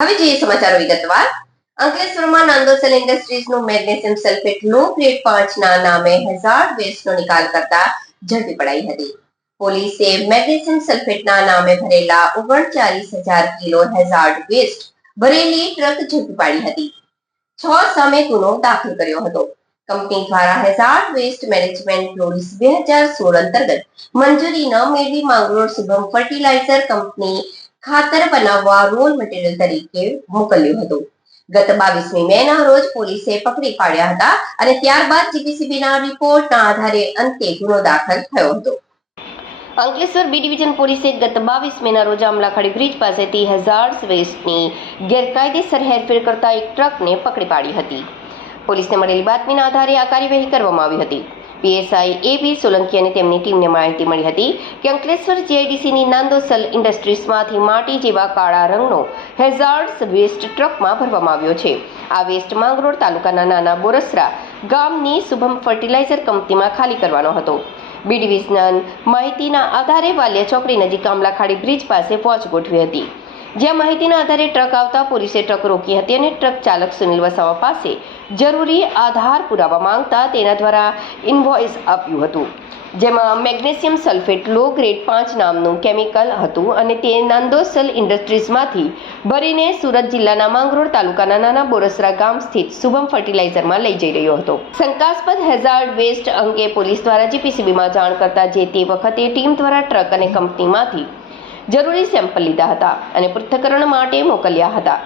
હવે જોઈએ સમાચારો વિગતવાર. અંકલેશ્વરમાં નાંદોસેલ ઇન્ડસ્ટ્રીઝનું મેગ્નેશિયમ સલ્ફેટ લો ગ્રેડ પાંચના નામે હેઝાર્ડ વેસ્ટનો નિકાલ કરતા ઝડપી પડાઈ હતી. પોલીસે મેગ્નેશિયમ સલ્ફેટના નામે ભરેલા ઓગણચાલીસ હજાર કિલો હેઝાર્ડ વેસ્ટ ભરેલી ટ્રક ઝડપી પાડી હતી. છ સામે ગુનો દાખલ કર્યો હતો. કંપની દ્વારા હેઝાર્ડ વેસ્ટ મેનેજમેન્ટ રૂલ્સ બે હજાર સોળ અંતર્ગત મંજૂરી ન મેળવી માંગરોળ શુભમ ફર્ટિલાઇઝર કંપની ખાતર બનાવવા રોલ મટીરિયલ તરીકે મોકલ્યું હતું. ગત બાવીસમી મે ના રોજ પોલીસે પકડી પાડ્યા હતા અને ત્યારબાદ જીપીસીબી ના રિપોર્ટના આધારે અંતે ગુનો દાખલ થયો હતો. અંકલેશ્વર બી ડિવિઝન પોલીસે ગત બાવીસ મેના રોજ અમલાખડી બ્રિજ પાસેથી હઝાર્ડ વેસ્ટની ગેરકાયદેસર હેરફેર કરતા એક ટ્રકને પકડી પાડી હતી. પોલીસને મળેલી બાતમીના આધારે આ કાર્યવાહી કરવામાં આવી હતી. પીએસઆઈ એ બી સોલંકી અને તેમની ટીમને માહિતી મળી હતી કે અંકલેશ્વર જીઆઈડીસીની નાંદોસલ ઇન્ડસ્ટ્રીઝમાંથી માટી જેવા કાળા રંગનો હેઝાર્ડ્સ વેસ્ટ ટ્રકમાં ભરવામાં આવ્યો છે. આ વેસ્ટ માંગરોળ તાલુકાના નાના બોરસરા ગામની શુભમ ફર્ટિલાઇઝર કંપનીમાં ખાલી કરવાનો હતો. બી ડિવિઝન માહિતીના આધારે વાલિયા ચોકડી નજીક આમલાખાડી બ્રિજ પાસે પહોંચ ગોઠવી હતી. જ્યાં માહિતીના આધારે ટ્રક આવતા પોલીસે ટ્રક રોકી હતી અને ટ્રક ચાલક સુનિલ વસાવા પાસે જરૂરી આધાર પુરાવા માંગતા તેના દ્વારા ઇન્વોઇસ આપ્યું હતું. જેમાં મેગ્નેશિયમ સલ્ફેટ લો ગ્રેડ પાંચ નામનું કેમિકલ હતું અને તે નાંદોસલ ઇન્ડસ્ટ્રીઝમાંથી ભરીને સુરત જિલ્લાના માંગરોળ તાલુકાના નાના બોરસરા ગામ સ્થિત શુભમ ફર્ટિલાઇઝરમાં લઈ જઈ રહ્યો હતો. શંકાસ્પદ હેઝાર્ડ વેસ્ટ અંગે પોલીસ દ્વારા જીપીસીબીમાં જાણ કરતા જે તે વખતે ટીમ દ્વારા ટ્રક અને કંપનીમાંથી જરૂરી સેમ્પલ લીધા હતા અને પૃથ્થકરણ માટે મોકલ્યા હતા.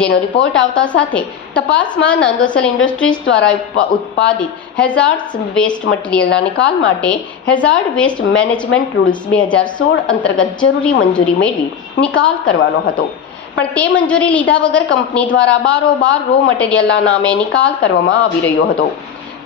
જેનો રિપોર્ટ આવતા સાથે તપાસમાં નાંદોસલ ઇન્ડસ્ટ્રીઝ દ્વારા ઉત્પાદિત હેઝાર્ડ વેસ્ટ મટીરિયલના નિકાલ માટે હેઝાર્ડ વેસ્ટ મેનેજમેન્ટ રૂલ્સ બે હજાર સોળ અંતર્ગત જરૂરી મંજૂરી મેળવી નિકાલ કરવાનો હતો. પણ તે મંજૂરી લીધા વગર કંપની દ્વારા બારોબાર રો મટીરિયલના નામે નિકાલ કરવામાં આવી રહ્યો હતો.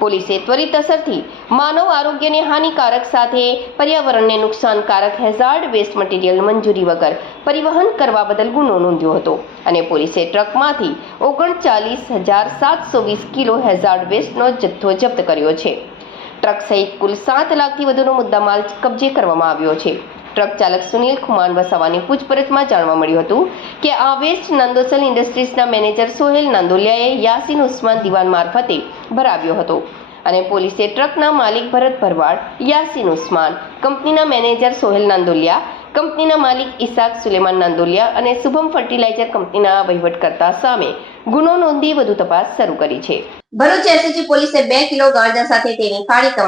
પોલીસે ત્વરિત અસરથી માનવ આરોગ્યને હાનિકારક સાથે પર્યાવરણને નુકસાનકારક હેઝાર્ડ વેસ્ટ મટીરિયલ મંજૂરી વગર પરિવહન કરવા બદલ ગુનો નોંધ્યો હતો અને પોલીસે ટ્રકમાંથી ઓગણચાલીસ હજાર સાતસો વીસ કિલો હેઝાર્ડ વેસ્ટનો જથ્થો જપ્ત કર્યો છે. ટ્રક સહિત કુલ સાત લાખથી વધુનો મુદ્દામાલ કબજે કરવામાં આવ્યો છે. ટ્રક ચાલક સુનિલ ખુમાન વસાવાની પૂછપરછમાં જાણવા મળ્યું હતું કે આ વેસ્ટ નાંદોસલ ઇન્ડસ્ટ્રીઝના મેનેજર સોહેલ નાંદોલિયાએ યાસીન ઉસ્માન દિવાન મારફતે ભરાવ્યો હતો. અને પોલીસે ટ્રકના માલિક ભરત ભરવાડ, યાસીન ઉસ્માન, કંપનીના મેનેજર સોહેલ નાંદોલિયા, કંપનીના માલિક ઇસાક સુલેમાન નાંદોલિયા અને શુભમ ફર્ટિલાઇઝર કંપનીના વહીવટકર્તા સામે ગુનો નોંધી વધુ તપાસ શરૂ કરી છે. ભરૂચ એસએજી પોલીસે બે કિલો ગાંજા સાથે તેની કમાણી